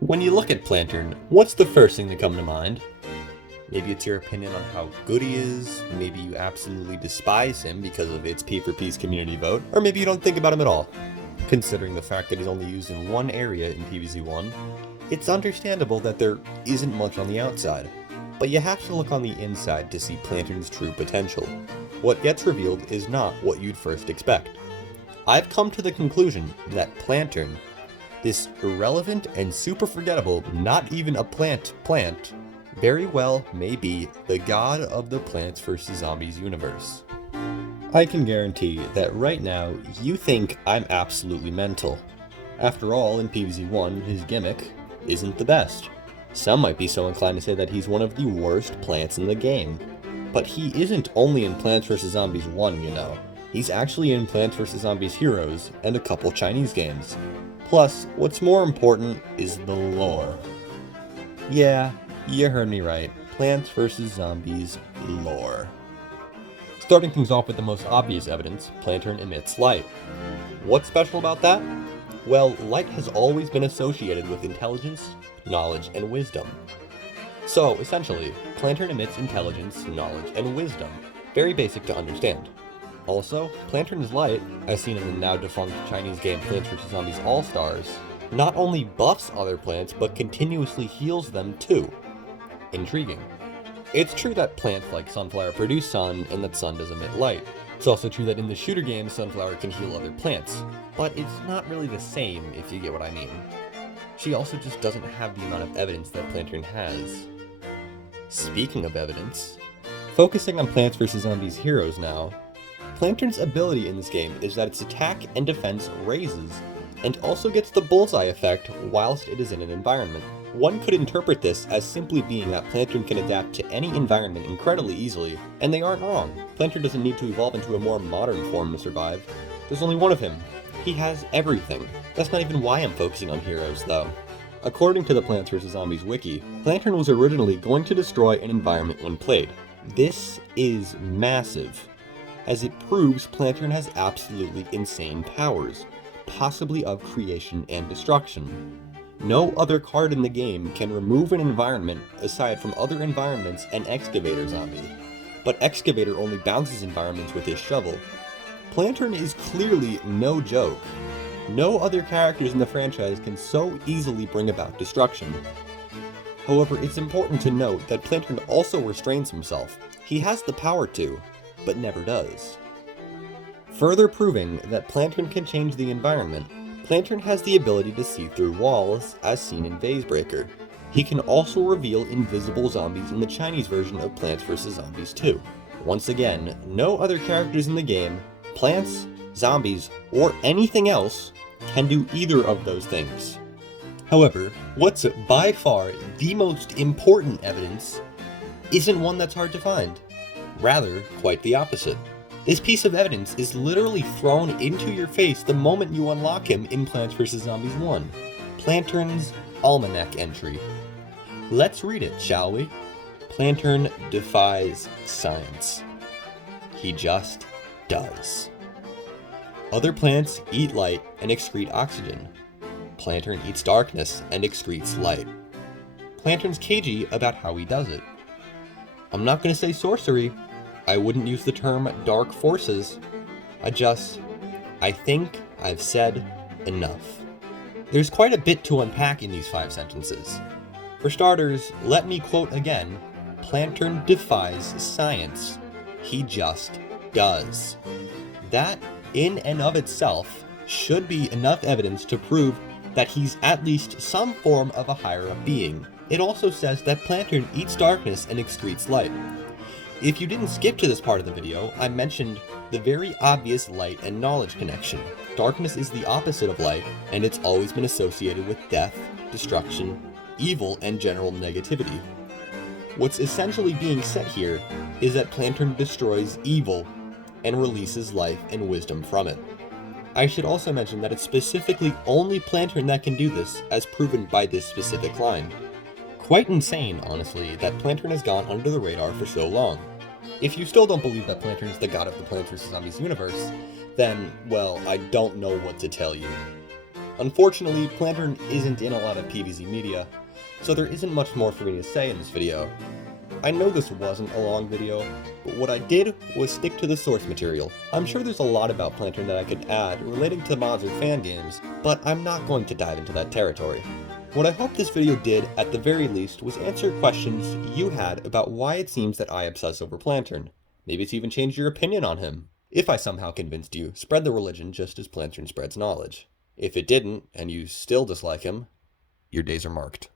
When you look at Plantern, what's the first thing that comes to mind? Maybe it's your opinion on how good he is, maybe you absolutely despise him because of its P for Peace community vote, or maybe you don't think about him at all. Considering the fact that he's only used in one area in PvZ1, it's understandable that there isn't much on the outside. But you have to look on the inside to see Plantern's true potential. What gets revealed is not what you'd first expect. I've come to the conclusion that Plantern, this irrelevant and super forgettable, not even a plant, very well may be the god of the Plants vs. Zombies universe. I can guarantee that right now you think I'm absolutely mental. After all, in PvZ1, his gimmick isn't the best. Some might be so inclined to say that he's one of the worst plants in the game. But he isn't only in Plants vs. Zombies 1, you know. He's actually in Plants vs. Zombies Heroes and a couple Chinese games. Plus, what's more important is the lore. Yeah, you heard me right. Plants vs. Zombies lore. Starting things off with the most obvious evidence, Plantern emits light. What's special about that? Well, light has always been associated with intelligence, knowledge, and wisdom. So, essentially, Plantern emits intelligence, knowledge, and wisdom. Very basic to understand. Also, Plantern's light, as seen in the now defunct Chinese game Plants vs. Zombies All-Stars, not only buffs other plants, but continuously heals them too. Intriguing. It's true that plants like Sunflower produce sun, and that sun does emit light. It's also true that in the shooter game, Sunflower can heal other plants, but it's not really the same, if you get what I mean. She also just doesn't have the amount of evidence that Plantern has. Speaking of evidence, focusing on Plants vs. Zombies Heroes now, Plantern's ability in this game is that its attack and defense raises, and also gets the bullseye effect whilst it is in an environment. One could interpret this as simply being that Plantern can adapt to any environment incredibly easily, and they aren't wrong. Plantern doesn't need to evolve into a more modern form to survive. There's only one of him. He has everything. That's not even why I'm focusing on heroes, though. According to the Plants vs. Zombies wiki, Plantern was originally going to destroy an environment when played. This is massive, as it proves Plantern has absolutely insane powers, possibly of creation and destruction. No other card in the game can remove an environment aside from other environments and Excavator Zombie, but Excavator only bounces environments with his shovel. Plantern is clearly no joke. No other characters in the franchise can so easily bring about destruction. However, it's important to note that Plantern also restrains himself. He has the power to, but never does. Further proving that Plantern can change the environment, Plantern has the ability to see through walls, as seen in Vazebreaker. He can also reveal invisible zombies in the Chinese version of Plants vs. Zombies 2. Once again, no other characters in the game, plants, zombies, or anything else can do either of those things. However, what's by far the most important evidence isn't one that's hard to find. Rather, quite the opposite. This piece of evidence is literally thrown into your face the moment you unlock him in Plants vs. Zombies 1. Plantern's Almanac entry. Let's read it, shall we? Plantern defies science. He just does. Other plants eat light and excrete oxygen. Plantern eats darkness and excretes light. Plantern's cagey about how he does it. I'm not going to say sorcery. I wouldn't use the term dark forces. I think I've said enough. There's quite a bit to unpack in these 5 sentences. For starters, let me quote again, Plantern defies science. He just does. That, in and of itself, should be enough evidence to prove that he's at least some form of a higher-up being. It also says that Plantern eats darkness and excretes light. If you didn't skip to this part of the video, I mentioned the very obvious light and knowledge connection. Darkness is the opposite of light, and it's always been associated with death, destruction, evil, and general negativity. What's essentially being said here is that Plantern destroys evil and releases life and wisdom from it. I should also mention that it's specifically only Plantern that can do this, as proven by this specific line. Quite insane, honestly, that Plantern has gone under the radar for so long. If you still don't believe that Plantern is the god of the Plants vs. Zombies universe, then, well, I don't know what to tell you. Unfortunately, Plantern isn't in a lot of PvZ media, so there isn't much more for me to say in this video. I know this wasn't a long video, but what I did was stick to the source material. I'm sure there's a lot about Plantern that I could add relating to mods or fan games, but I'm not going to dive into that territory. What I hope this video did, at the very least, was answer questions you had about why it seems that I obsess over Plantern. Maybe it's even changed your opinion on him. If I somehow convinced you, spread the religion just as Plantern spreads knowledge. If it didn't, and you still dislike him, your days are marked.